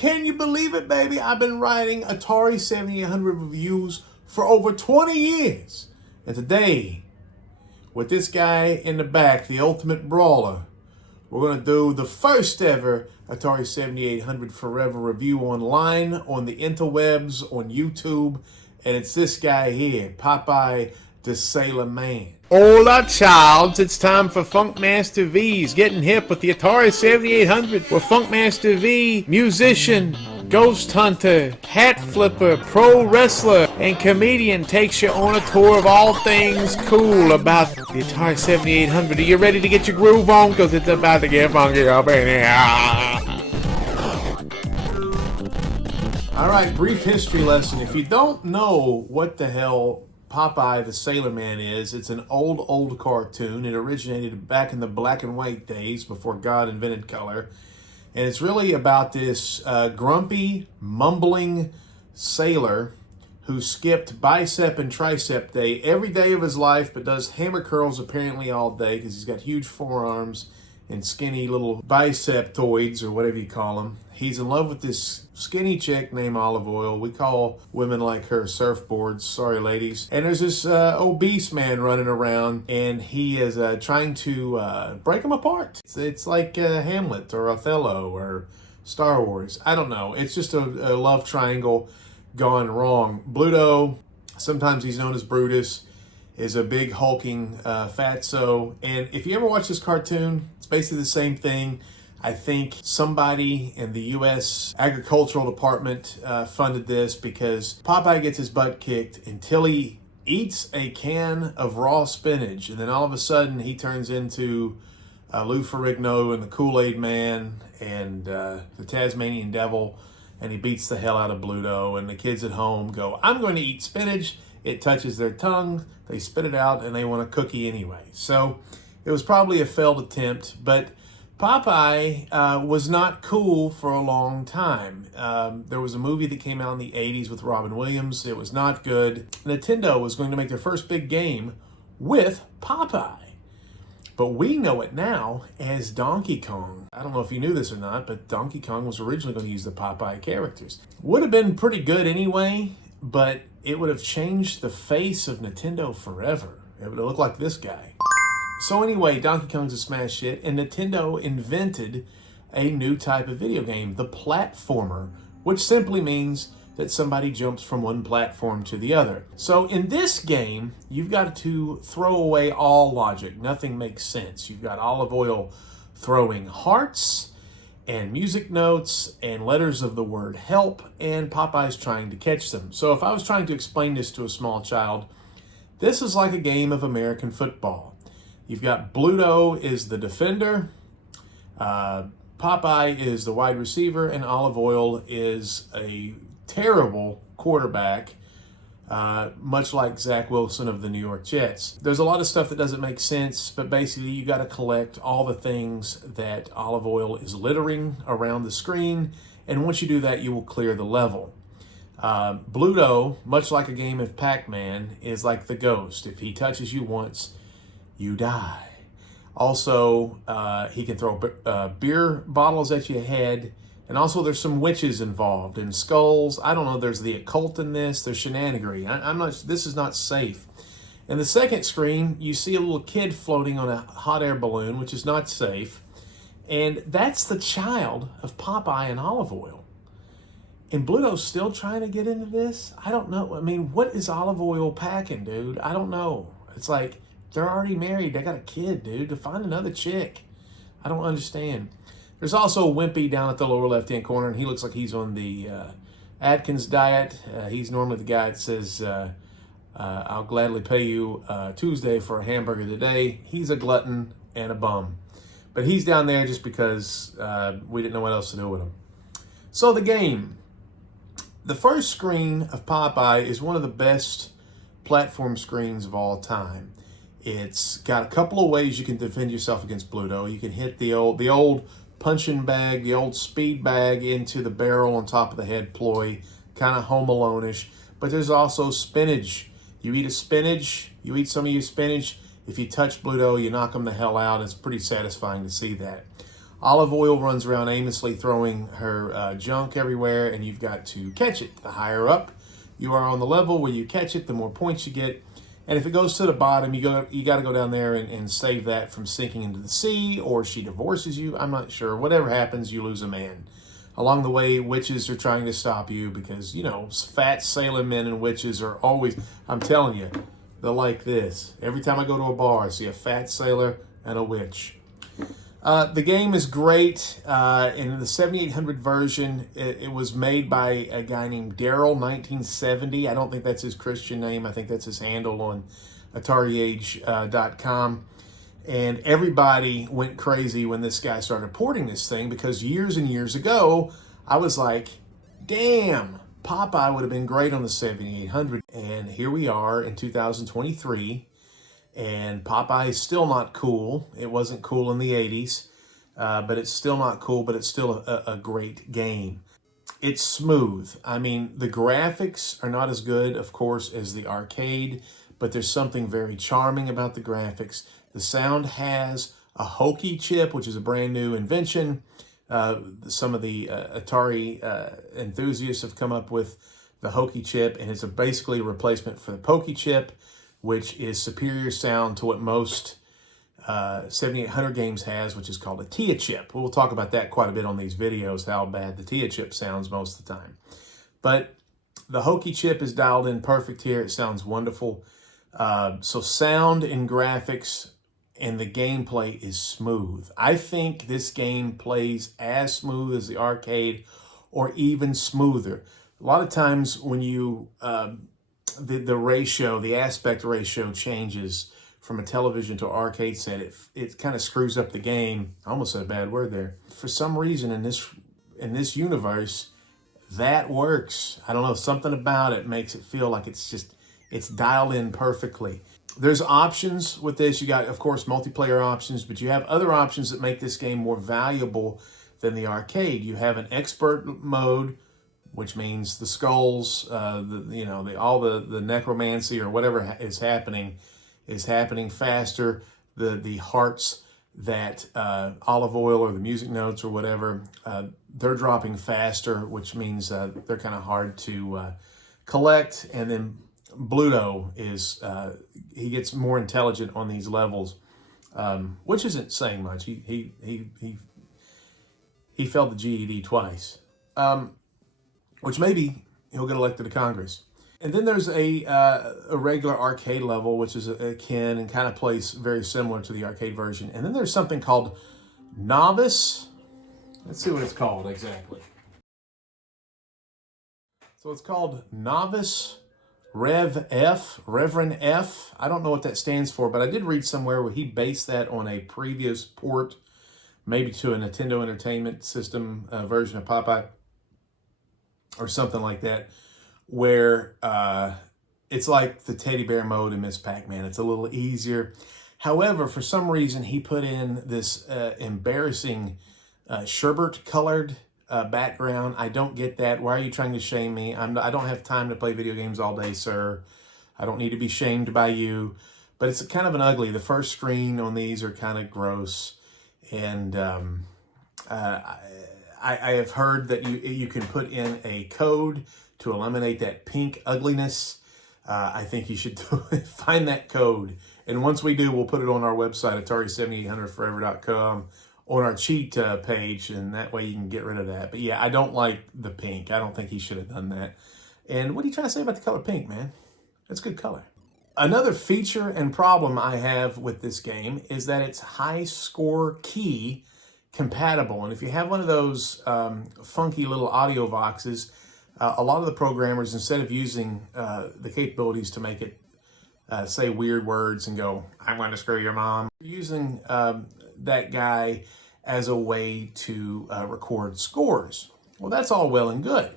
can you believe it, baby? I've been writing Atari 7800 reviews for over 20 years. And today, with this guy in the back, the ultimate brawler, we're going to do the first ever Atari 7800 Forever review online, on the interwebs, on YouTube. And it's this guy here, Popeye the Sailor Man. Hola, childs. It's time for Funkmaster V's getting hip with the Atari 7800, where Funkmaster V, musician, ghost hunter, hat flipper, pro wrestler, and comedian, takes you on a tour of all things cool about the Atari 7800. Are you ready to get your groove on? Because it's about to get funky up in here. All right, brief history lesson. If you don't know what the hell Popeye the Sailor Man is, it's an old cartoon. It originated back in the black and white days before God invented color. And it's really about this grumpy, mumbling sailor who skipped bicep and tricep day every day of his life, but does hammer curls apparently all day because he's got huge forearms and skinny little biceptoids, or whatever you call them. He's in love with this skinny chick named Olive Oyl. We call women like her surfboards. Sorry, ladies. And there's this obese man running around, and he is trying to break them apart. It's like Hamlet or Othello or Star Wars. I don't know. It's just a love triangle gone wrong. Bluto, sometimes he's known as Brutus, is a big hulking fatso. And if you ever watch this cartoon, it's basically the same thing. I think somebody in the U.S. Agricultural Department funded this because Popeye gets his butt kicked until he eats a can of raw spinach. And then all of a sudden he turns into Lou Ferrigno and the Kool-Aid Man and the Tasmanian Devil, and he beats the hell out of Bluto. And the kids at home go, I'm going to eat spinach. It touches their tongue, they spit it out, and they want a cookie anyway. So it was probably a failed attempt, but Popeye was not cool for a long time. There was a movie that came out in the 80s with Robin Williams. It was not good. Nintendo was going to make their first big game with Popeye. But we know it now as Donkey Kong. I don't know if you knew this or not, but Donkey Kong was originally going to use the Popeye characters. Would have been pretty good anyway, but it would have changed the face of Nintendo forever. It would have looked like this guy. So anyway, Donkey Kong's a smash hit, and Nintendo invented a new type of video game, the platformer, which simply means that somebody jumps from one platform to the other. So in this game, you've got to throw away all logic. Nothing makes sense. You've got Olive Oyl throwing hearts and music notes and letters of the word help, and Popeye's trying to catch them. So if I was trying to explain this to a small child, this is like a game of American football. You've got Bluto is the defender, Popeye is the wide receiver, and Olive Oyl is a terrible quarterback, much like Zach Wilson of the New York Jets. There's a lot of stuff that doesn't make sense, but basically you got to collect all the things that Olive Oyl is littering around the screen, and once you do that, you will clear the level. Bluto, much like a game of Pac-Man, is like the ghost. If he touches you once, you die. Also, he can throw beer bottles at your head, and also there's some witches involved and skulls. I don't know, there's the occult in this, there's shenanigery. This is not safe. In the second screen, you see a little kid floating on a hot air balloon, which is not safe. And that's the child of Popeye and Olive Oyl. And Bluto's still trying to get into this? I don't know. I mean, what is Olive Oyl packing, dude? I don't know. It's like, they're already married. They got a kid, dude. To find another chick. I don't understand. There's also Wimpy down at the lower left-hand corner, and he looks like he's on the Atkins diet. He's normally the guy that says, I'll gladly pay you Tuesday for a hamburger today. He's a glutton and a bum. But he's down there just because we didn't know what else to do with him. So the game. The first screen of Popeye is one of the best platform screens of all time. It's got a couple of ways you can defend yourself against Bluto. You can hit the old punching bag, the old speed bag into the barrel on top of the head ploy, kind of Home Alone-ish. But there's also spinach. You eat some of your spinach. If you touch Bluto, you knock him the hell out. It's pretty satisfying to see that. Olive Oyl runs around aimlessly throwing her junk everywhere, and you've got to catch it. The higher up you are on the level where you catch it, the more points you get. And if it goes to the bottom, you got to go down there and save that from sinking into the sea, or she divorces you. I'm not sure. Whatever happens, you lose a man. Along the way, witches are trying to stop you because, you know, fat sailor men and witches are always, I'm telling you, they're like this. Every time I go to a bar, I see a fat sailor and a witch. The game is great. In the 7800 version, it was made by a guy named Daryl 1970. I don't think that's his Christian name. I think that's his handle on AtariAge.com. And everybody went crazy when this guy started porting this thing, because years and years ago, I was like, damn, Popeye would have been great on the 7800. And here we are in 2023. And Popeye is still not cool. It wasn't cool in the 80s, but it's still not cool, but it's still a great game. It's smooth. I mean, the graphics are not as good, of course, as the arcade, but there's something very charming about the graphics. The sound has a Hokey chip, which is a brand new invention. Some of the Atari enthusiasts have come up with the Hokey chip, and it's basically a replacement for the Pokey chip, which is superior sound to what most 7800 games has, which is called a TIA chip. We'll talk about that quite a bit on these videos, how bad the TIA chip sounds most of the time. But the Hokey chip is dialed in perfect here. It sounds wonderful. So sound and graphics and the gameplay is smooth. I think this game plays as smooth as the arcade, or even smoother. A lot of times when you... the ratio, the aspect ratio changes from a television to an arcade set. It kind of screws up the game. I almost said a bad word there. For some reason in this universe, that works. I don't know, something about it makes it feel like it's dialed in perfectly. There's options with this. You got, of course, multiplayer options, but you have other options that make this game more valuable than the arcade. You have an expert mode, which means the skulls, all the necromancy or whatever is happening faster. The hearts that Olive Oyl or the music notes or whatever, they're dropping faster, which means they're kind of hard to collect. And then Bluto is he gets more intelligent on these levels, which isn't saying much. He failed the GED twice. Which maybe he'll get elected to Congress. And then there's a regular arcade level, which is akin and kind of plays very similar to the arcade version. And then there's something called Novice. Let's see what it's called exactly. So it's called Novice Reverend F. I don't know what that stands for, but I did read somewhere where he based that on a previous port, maybe to a Nintendo Entertainment System version of Popeye, or something like that, where it's like the teddy bear mode in Miss Pac-Man. It's a little easier. However, for some reason, he put in this embarrassing sherbet-colored background. I don't get that. Why are you trying to shame me? I don't have time to play video games all day, sir. I don't need to be shamed by you. But it's kind of an ugly. The first screen on these are kind of gross. And I have heard that you can put in a code to eliminate that pink ugliness. I think you should find that code. And once we do, we'll put it on our website, Atari7800forever.com, on our cheat page, and that way you can get rid of that. But yeah, I don't like the pink. I don't think he should have done that. And what are you trying to say about the color pink, man? That's good color. Another feature and problem I have with this game is that it's high score key compatible. And if you have one of those funky little audio boxes, a lot of the programmers, instead of using the capabilities to make it say weird words and go, I'm going to screw your mom, using that guy as a way to record scores. Well, that's all well and good.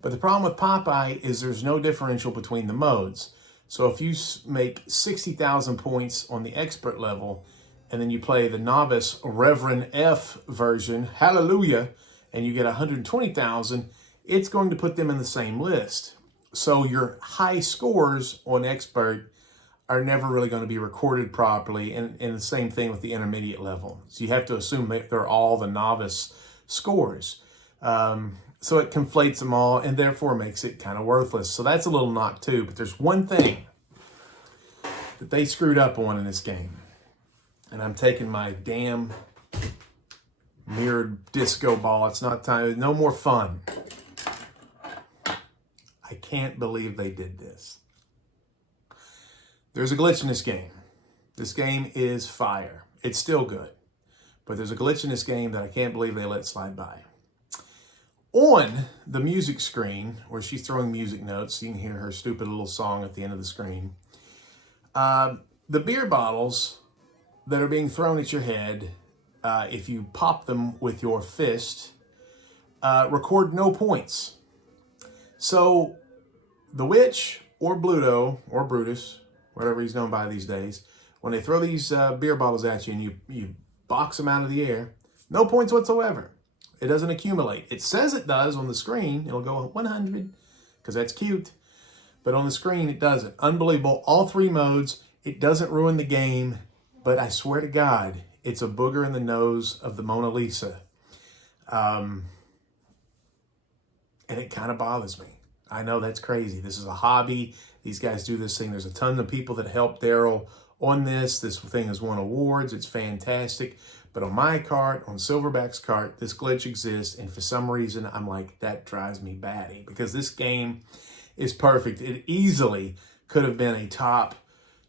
But the problem with Popeye is there's no differential between the modes. So if you make 60,000 points on the expert level, and then you play the novice Reverend F version, hallelujah, and you get 120,000, it's going to put them in the same list. So your high scores on expert are never really going to be recorded properly, and the same thing with the intermediate level. So you have to assume they're all the novice scores. So it conflates them all and therefore makes it kind of worthless. So that's a little knock too. But there's one thing that they screwed up on in this game. And I'm taking my damn mirrored disco ball. It's not time. No more fun. I can't believe they did this. There's a glitch in this game. This game is fire. It's still good. But there's a glitch in this game that I can't believe they let slide by. On the music screen, where she's throwing music notes, you can hear her stupid little song at the end of the screen. The beer bottles that are being thrown at your head, if you pop them with your fist, record no points. So the witch or Bluto or Brutus, whatever he's known by these days, when they throw these beer bottles at you and you box them out of the air, no points whatsoever. It doesn't accumulate. It says it does on the screen. It'll go 100 because that's cute. But on the screen, it doesn't. Unbelievable. All three modes. It doesn't ruin the game. But I swear to God, it's a booger in the nose of the Mona Lisa. And it kind of bothers me. I know that's crazy. This is a hobby. These guys do this thing. There's a ton of people that help Daryl on this. This thing has won awards. It's fantastic. But on my cart, on Silverback's cart, this glitch exists. And for some reason, I'm like, that drives me batty. Because this game is perfect. It easily could have been a top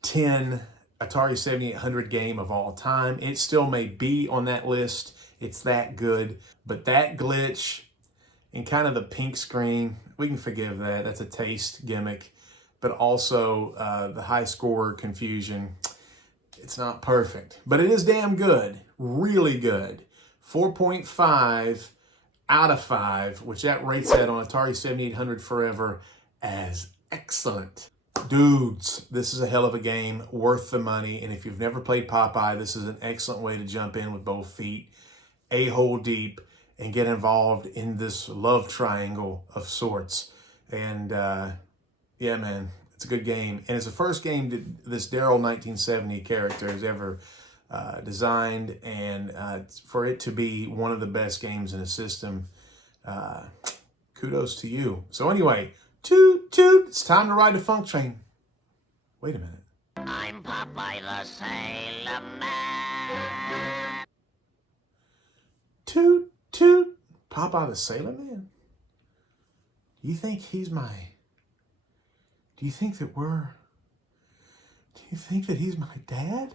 10 Atari 7800 game of all time. It still may be on that list. It's that good. But that glitch and kind of the pink screen, we can forgive that. That's a taste gimmick. But also the high score confusion. It's not perfect, but it is damn good. Really good. 4.5 out of 5, which that rates that on Atari 7800 forever as excellent. Dudes, this is a hell of a game, worth the money. And if you've never played Popeye, this is an excellent way to jump in with both feet, a hole deep, and get involved in this love triangle of sorts. And yeah, man, it's a good game. And it's the first game that this Daryl 1970 character has ever designed. And for it to be one of the best games in the system, kudos to you. So anyway, toot toot, it's time to ride the funk train. Wait a minute. I'm Popeye the Sailor Man. Toot toot, Popeye the Sailor Man? Do you think he's my... Do you think that he's my dad?